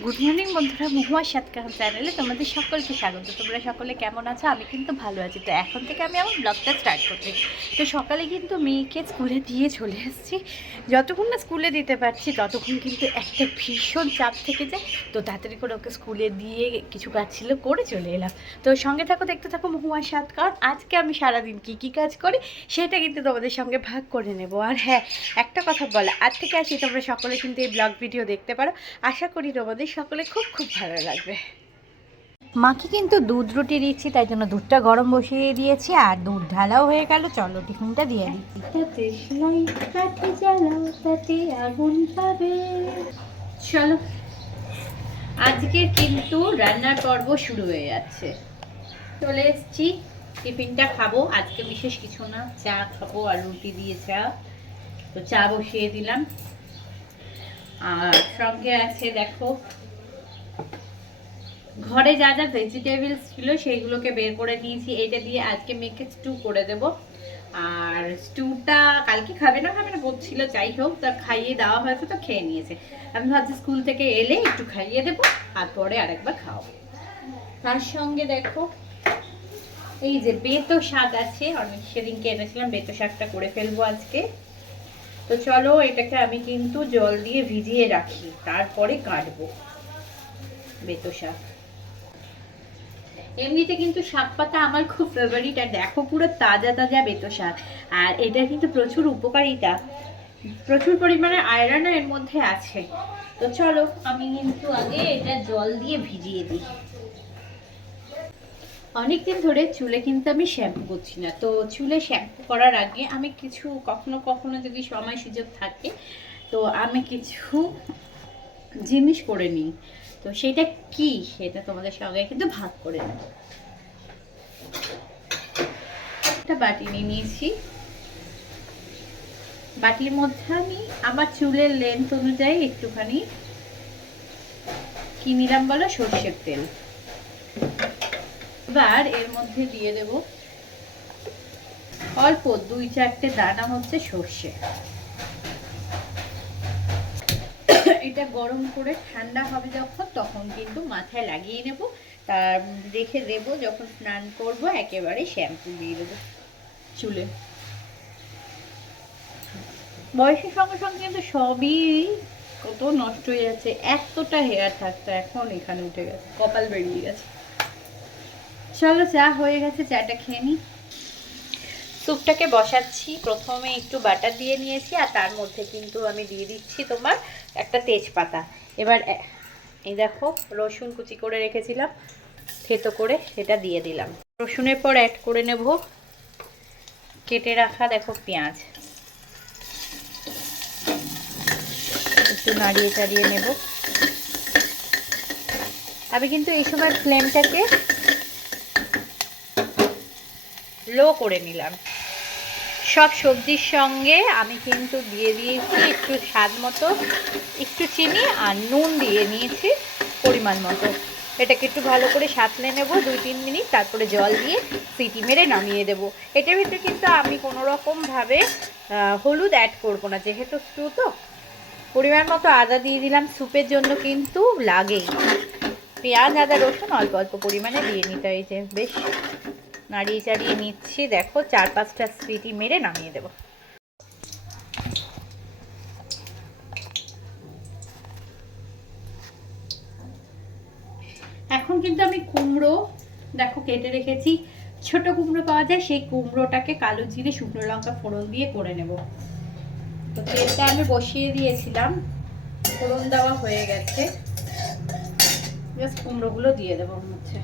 Good morning বন্ধুরা, মহুয়ার সাতকাহন চ্যানেলে তোমাদের সকলকে স্বাগত। তোমরা সকলে কেমন আছো? আমি কিন্তু ভালো আছি। তো এখন থেকে আমি আমার ব্লগটা স্টার্ট করছি। তো সকালে কিন্তু মেয়েকে স্কুলে দিয়ে চলে এসেছি। যতক্ষণ না স্কুলে দিতে পারছি ততক্ষণ কিন্তু একটা ভীষণ চাপ থেকে যায়। তো তাড়াতাড়ি করে ওকে স্কুলে দিয়ে কিছু কাজ ছিল করে চলে এলাম। তো সঙ্গে থাকো, দেখতে থাকো মহুয়ার সাতকাহন। আজকে আমি সারাদিন কী কাজ করি সেটা কিন্তু তোমাদের সঙ্গে ভাগ করে নেব। আর হ্যাঁ, একটা কথা বলা, আজ থেকে আসি তোমরা সকলে কিন্তু এই ব্লগ ভিডিও দেখতে পারো। আশা করি তোমাদের সকলে খুব খুব ভালো লাগবে। মাকে কিন্তু দুধ রুটি দিচ্ছি, তাই জন্য দুধটা গরম বসিয়ে দিয়েছি আর দুধ ঢালাও হয়ে গেল। চলো টিফিনটা দিয়ে দিচ্ছি। চলো, আজকে কিন্তু রান্নার পর্ব শুরু হয়ে যাচ্ছে। চলে এসছি, টিফিনটা খাবো। আজকে বিশেষ কিছু না, চা খাবো আর রুটি দিয়ে চা। তো চা বসিয়ে দিলাম। আর সঙ্গে আছে দেখো, ঘরে যা যা ভেজিটেবলস ছিল সেইগুলোকে বের করে নিয়েছি। এটা দিয়ে আজকে মেয়েকে স্টু করে দেব। আর স্টুটা কালকে খাবে না বলছিল, যাই হোক, তা খাইয়ে দেওয়া হয়েছে, তো খেয়ে নিয়েছে। আমি ভাবছি স্কুল থেকে এলে একটু খাইয়ে দেবো আর পরে আরেকবার খাওয়াবো। তার সঙ্গে দেখো, এই যে বেতো শাক আছে, অনেক সেদিনকে এনেছিলাম, বেতো শাকটা করে ফেলবো আজকে। তো চলো, এটাকে আমি কিন্তু জল দিয়ে ভিজিয়ে রাখি, তারপরে কাটবো বেতো শাক। এমনিতে কিন্তু শাক পাতা আমার খুব ফেভারিট। আর দেখো, পুরো তাজা তাজা বেতো শাক। আর এটা কিন্তু প্রচুর উপকারিতা, প্রচুর পরিমাণে আয়রন এর মধ্যে আছে। তো চলো, আমি কিন্তু আগে এটা জল দিয়ে ভিজিয়ে দিই। অনেকদিন ধরে চুলে কিন্তু আমি শ্যাম্পু করছি না। তো চুলে শ্যাম্পু করার আগে আমি কিছু, কখনো কখনো যদি সময় সুযোগ থাকে, তো আমি কিছু জিনিস করে নিই। তো সেটা কি, সেটা তোমাদের সঙ্গে কিন্তু ভাগ করে নেব। একটা বাটি নিয়ে নিয়েছি। বাটির মধ্যে আমি আমার চুলের লেন্থ অনুযায়ী একটুখানি কি নিলাম বলো, সর্ষের তেল। এবার এর মধ্যে দিয়ে দেব অল্প 2-4টে দানা হচ্ছে সর্ষে। এটা গরম করে ঠান্ডা হবে যখন, তখন কিন্তু মাথায় লাগিয়ে নেব। তার রেখে দেব, যখন স্নান করব একেবারে শ্যাম্পু দিয়ে দেবো চুলে। বয়সের সঙ্গে সঙ্গে কিন্তু সবই কত নষ্ট হয়ে যাচ্ছে। এতটা হেয়ার থাকতো, এখন এখানে উঠে গেছে, কপাল বেরিয়ে গেছে। চলো, চা হয়ে গেছে, চাটা খেয়ে নিই। স্যুপটাকে বসাচ্ছি। প্রথমে একটু বাটার দিয়ে নিয়েছি, আর তার মধ্যে কিন্তু আমি দিয়ে দিচ্ছি তোমার একটা তেজপাতা। এবার এই দেখো, রসুন কুচি করে রেখেছিলাম থেতো করে, সেটা দিয়ে দিলাম। রসুনের পর অ্যাড করে নেব কেটে রাখা দেখো পেঁয়াজ। একটু নাড়িয়ে চাড়িয়ে নেব। আমি কিন্তু এই সময় ফ্লেমটাকে লো করে নিলাম। সব সবজির সঙ্গে আমি কিন্তু দিয়ে দিয়েছি একটু স্বাদ মতো একটু চিনি আর নুন দিয়ে নিয়েছি পরিমাণ মতো। এটাকে একটু ভালো করে সাঁতলে নেব 2-3 মিনিট, তারপরে জল দিয়ে সিটি মেরে নামিয়ে দেব। এটার ভিতরে কিন্তু আমি কোনো রকমভাবে হলুদ অ্যাড করব না, যেহেতু স্টু তো। পরিমাণ মতো আদা দিয়ে দিলাম, স্যুপের জন্য কিন্তু লাগেই। পেঁয়াজ আদা রসুন অল্প অল্প পরিমাণে দিয়ে নিতে হয়েছে। বেশ নাড়িয়ে চাড়িয়ে নিচ্ছি। দেখো, 4-5টা সিটি মেরে নামিয়ে দেব। এখন কিন্তু আমি কুমড়ো দেখো কেটে রেখেছি। ছোট কুমড়ো পাওয়া যায়, সেই কুমড়োটাকে কালো জিরে শুকনো লঙ্কা ফোড়ন দিয়ে করে নেব। তো তেলটা আমি বসিয়ে দিয়েছিলাম, ফোড়ন দেওয়া হয়ে গেছে। জাস্ট কুমড়োগুলো দিয়ে দেবো ওর মধ্যে।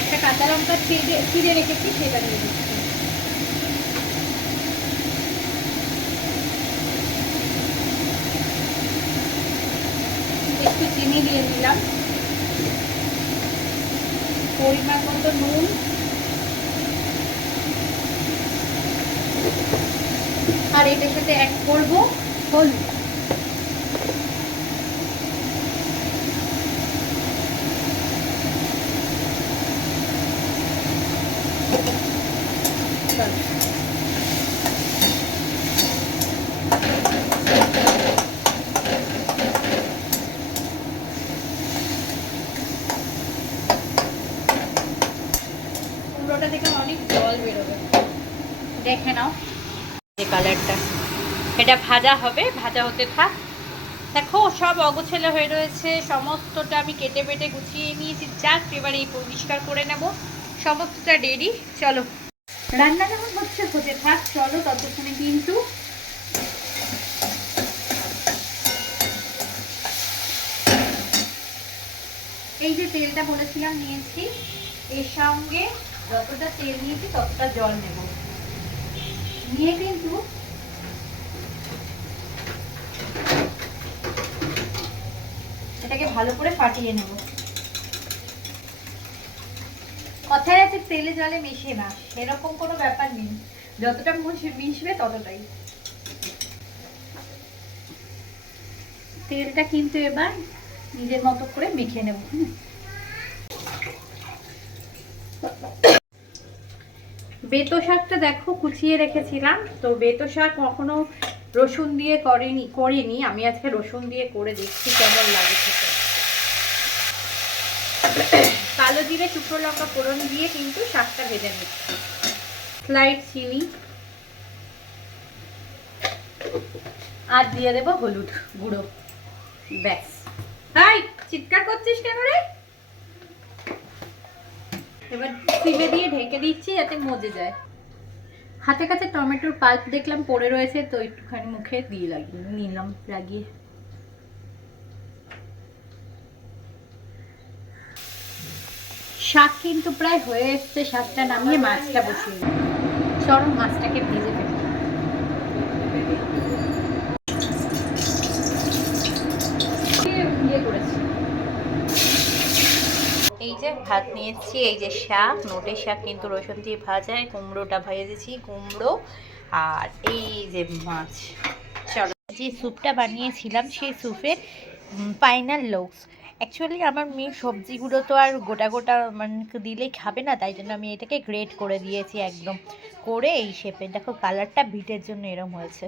একটা কাঁচা লঙ্কা ছিঁড়ে রেখেছি, সেটা দিয়ে দিচ্ছি। একটু চিনি দিয়ে দিলাম, পরিমাণ মতো নুন, আর এটার সাথে অ্যাড করবো হলুদ। থেকে অনেক জল বেরোবে, দেখে নাও যে কালারটা। এটা ভাজা হবে, ভাজা হতে থাক। দেখো সব অগোছালো হয়ে রয়েছে, সমস্তটা আমি কেটে বেটে গুছিয়ে নিয়েছি, জাস্ট এবার এই পরিষ্কার করে নেব, সমস্তটা রেডি। চলো রান্না যখন হতে থাক, চলো ততক্ষণে কিন্তু এই যে তেলটা বলেছিলাম নিয়েছি, এর সঙ্গে যতটা তেল নিয়েছি ততটা জল নেব, নিয়ে কিন্তু এটাকে ভালো করে ফাটিয়ে নেব। কথায় আছে তেলে জলে মিশে না, এরকম কোনো ব্যাপার নেই, যতটা মিশবে ততটাই। তেলটা কিন্তু এবার নিজের মতো করে মেখে নেব। বেতো শাকটা দেখো কুচিয়ে রেখেছিলাম, তো বেতো শাক কখনো রসুন দিয়ে করিনি, আমি আজকে রসুন দিয়ে করে দেখছি কেমন লাগে খেতে। কালো জিরে শুকনো লঙ্কা ফোড়ন দিয়ে কিন্তু শাকটা ভেজে নিচ্ছি, স্লাইড চিনি আর দিয়ে দেবো হলুদ গুঁড়ো, ব্যাস। তাই চিৎকার করছিস কেন রে? এবার সিমে দিয়ে ঢেকে দিচ্ছি যাতে মজে যায়। হাতে কাছে টমেটোর পাল্প দেখলাম পড়ে রয়েছে, তো একটুখানি মুখে দিয়ে লাগিয়ে শাক কিন্তু প্রায় হয়ে এসছে, শাকটা নামিয়ে মাছটা বসিয়ে দিই। চলো মাছটাকে ভেজে ফেলি। এই যে ভাত নিয়েছি, এই যে শাক, নোটের শাক কিন্তু রসুন দিয়ে ভাজা, কুমড়োটা ভেজেছি কুমড়ো, আর এই যে মাছ। চলো যে স্যুপটা বানিয়েছিলাম সেই স্যুপের ফাইনাল লুকস। অ্যাকচুয়ালি আমার মেয়ে সবজিগুলো তো আর গোটা গোটা মানে দিলেই খাবে না, তাই জন্য আমি এটাকে গ্রেট করে দিয়েছি একদম, করে এই শেপে। দেখো কালারটা বিটের জন্য এরম হয়েছে।